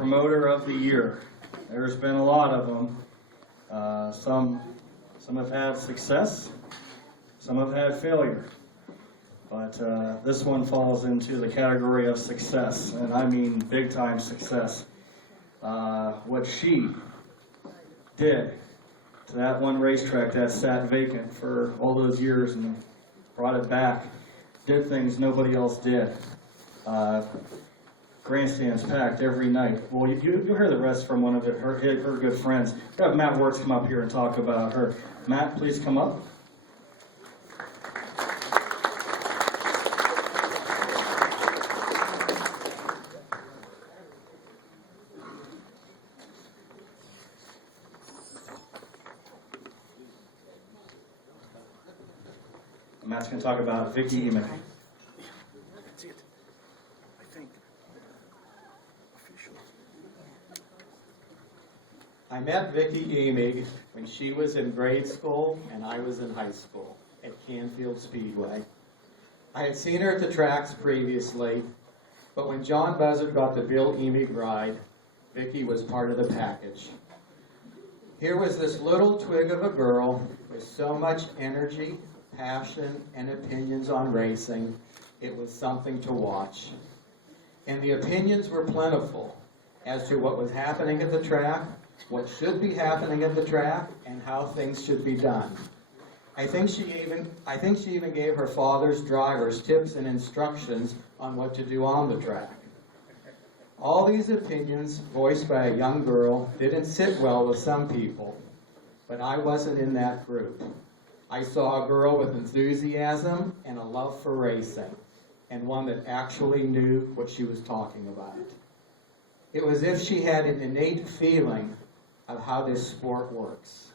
Promoter of the Year. There's been a lot of them. Some have had success, some have had failure. But this one falls into the category of success, and I mean big time success. What she did to that one racetrack that sat vacant for all those years and brought it back, did things nobody else did. Grandstands packed every night. Well, you'll hear the rest from one of her good friends. We'll have Matt Wertz come up here and talk about her. Matt, please come up. Matt's going to talk about Vicki Emig. That's it. I think. Official. I met Vicki Emig when she was in grade school and I was in high school at Canfield Speedway. I had seen her at the tracks previously, but when John Buzzard got the Bill Emig ride, Vicki was part of the package. Here was this little twig of a girl with so much energy, passion, and opinions on racing. It was something to watch. And the opinions were plentiful as to what was happening at the track, what should be happening at the track, and how things should be done. I think she even gave her father's drivers tips and instructions on what to do on the track. All these opinions, voiced by a young girl, didn't sit well with some people, but I wasn't in that group. I saw a girl with enthusiasm and a love for racing, and one that actually knew what she was talking about. It was as if she had an innate feeling of how this sport works.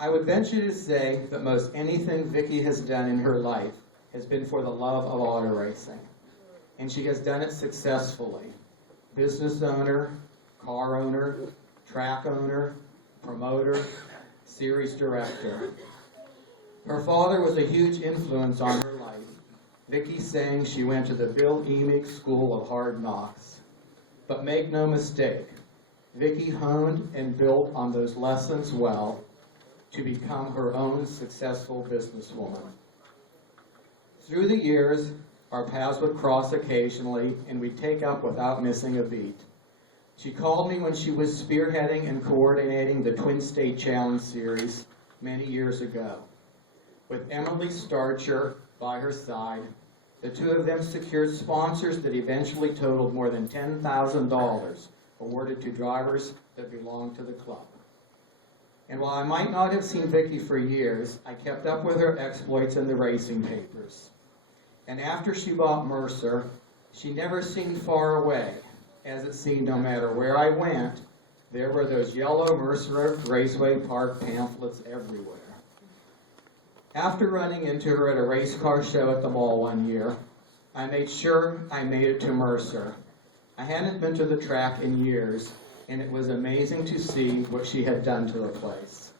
I would venture to say that most anything Vicki has done in her life has been for the love of auto racing, and she has done it successfully. Business owner, car owner, track owner, promoter, series director. Her father was a huge influence on her life. Vicki saying she went to the Bill Emig School of Hard Knocks. But make no mistake, Vicki honed and built on those lessons well to become her own successful businesswoman. Through the years, our paths would cross occasionally and we'd take up without missing a beat. She called me when she was spearheading and coordinating the Twin State Challenge Series many years ago. With Emily Starcher by her side, the two of them secured sponsors that eventually totaled more than $10,000 awarded to drivers that belonged to the club. And while I might not have seen Vicki for years, I kept up with her exploits in the racing papers. And after she bought Mercer, she never seemed far away, as it seemed no matter where I went, there were those yellow Mercer Raceway Park pamphlets everywhere. After running into her at a race car show at the mall one year, I made sure I made it to Mercer. I hadn't been to the track in years, and it was amazing to see what she had done to the place.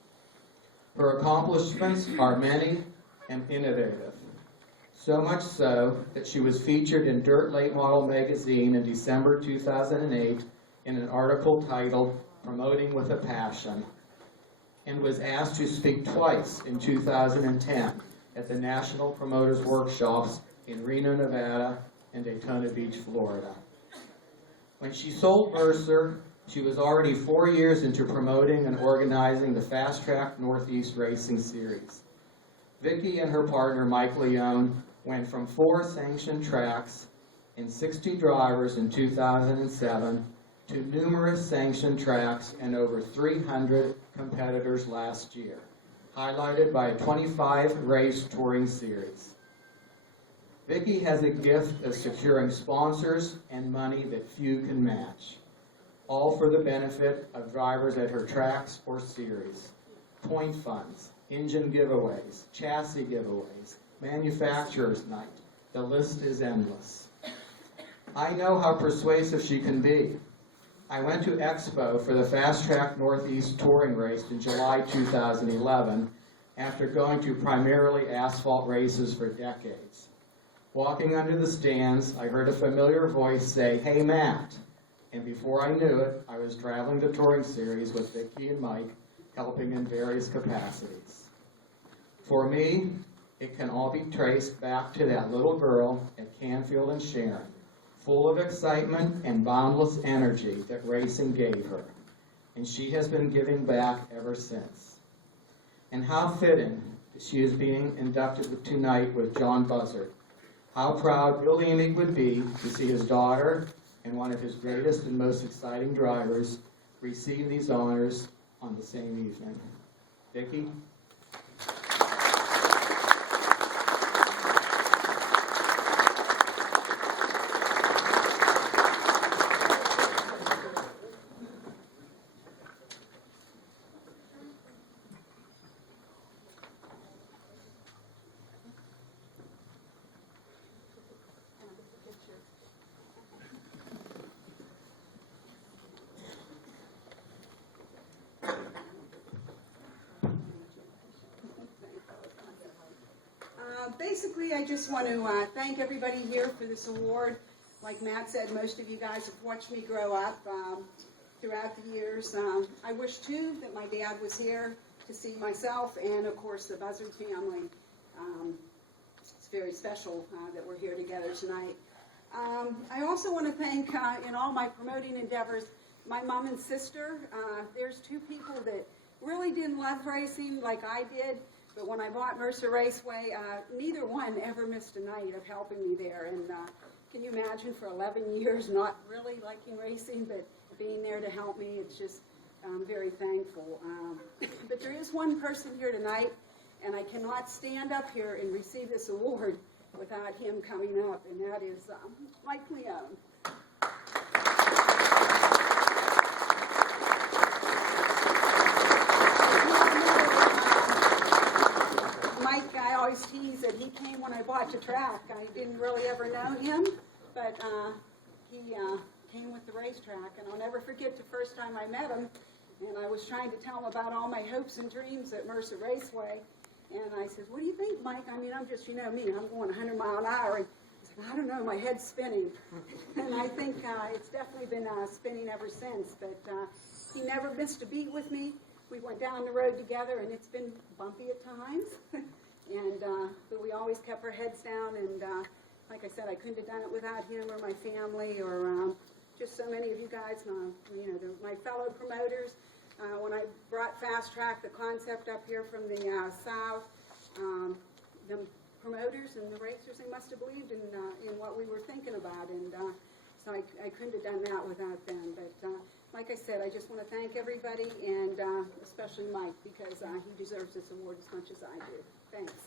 Her accomplishments are many and innovative. So much so that she was featured in Dirt Late Model magazine in December 2008 in an article titled Promoting with a Passion, and was asked to speak twice in 2010 at the National Promoters Workshops in Reno, Nevada and Daytona Beach, Florida. When she sold Mercer, she was already 4 years into promoting and organizing the Fast Track Northeast Racing Series. Vicki and her partner Mike Leone went from 4 sanctioned tracks and 60 drivers in 2007 to numerous sanctioned tracks and over 300 competitors last year, highlighted by a 25-race touring series. Vicki has a gift of securing sponsors and money that few can match, all for the benefit of drivers at her tracks or series. Point funds, engine giveaways, chassis giveaways, manufacturer's night. The list is endless. I know how persuasive she can be. I went to Expo for the Fast Track Northeast touring race in July 2011 after going to primarily asphalt races for decades. Walking under the stands, I heard a familiar voice say, "Hey Matt," And before I knew it, I was traveling the touring series with Vicki and Mike, helping in various capacities. For me, it can all be traced back to that little girl at Canfield and Sharon, full of excitement and boundless energy that racing gave her. And she has been giving back ever since. And how fitting that she is being inducted tonight with John Buzzard. How proud Bill Emig would be to see his daughter and one of his greatest and most exciting drivers receive these honors on the same evening. Vicki? Basically, I just want to thank everybody here for this award. Like Matt said, most of you guys have watched me grow up throughout the years. I wish, too, that my dad was here to see myself and, of course, the Buzzard family. It's very special that we're here together tonight. I also want to thank, in all my promoting endeavors, my mom and sister. There's two people that really didn't love racing like I did. But when I bought Mercer Raceway, neither one ever missed a night of helping me there. And can you imagine for 11 years not really liking racing, but being there to help me? It's just, I'm very thankful. But there is one person here tonight, and I cannot stand up here and receive this award without him coming up, and that is Mike Leone. I always tease that he came when I bought the track. I didn't really ever know him, but he came with the racetrack, and I'll never forget the first time I met him, and I was trying to tell him about all my hopes and dreams at Mercer Raceway, and I said, what do you think, Mike? I mean, I'm just, you know me, I'm going 100 mile an hour, and he said, I don't know, my head's spinning, and I think it's definitely been spinning ever since, but he never missed a beat with me. We went down the road together, and it's been bumpy at times. But we always kept our heads down, and like I said, I couldn't have done it without him or my family or just so many of you guys, you know, my fellow promoters. When I brought Fast Track, the concept up here from the South, the promoters and the racers, they must have believed in what we were thinking about, and so I couldn't have done that without them. But like I said, I just want to thank everybody, and especially Mike, because he deserves this award as much as I do. Thanks.